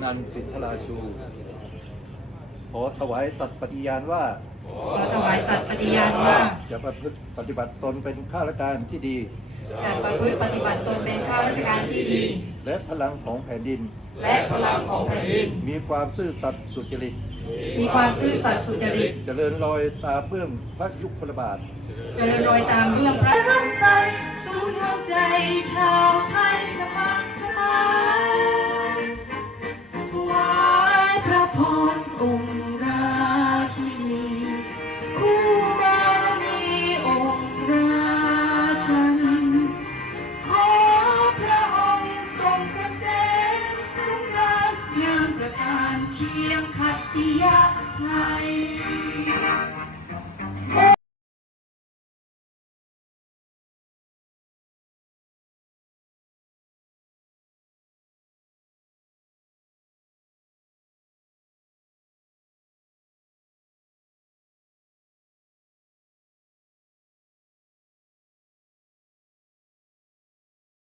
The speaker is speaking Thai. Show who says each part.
Speaker 1: นันท์สิทธราชูขอถวายสัตย์ปฏิญาณว่า จะประพฤติปฏิบัติตนเป็นข้าราชการที่ดี และพลังของแผ่นดิน มีความซื่อสัตย์สุจริต เจริญรอยตามเบื้องพระยุคลบาท
Speaker 2: ร่ำไปสู่ดวงใจชาวไทยสมัครสมานถวายพระพรองค์ราชินีคู่บารมีองค์ราชันขอพระองค์ทรงเกษมสำราญงามประการเคียงขัตติยาไทย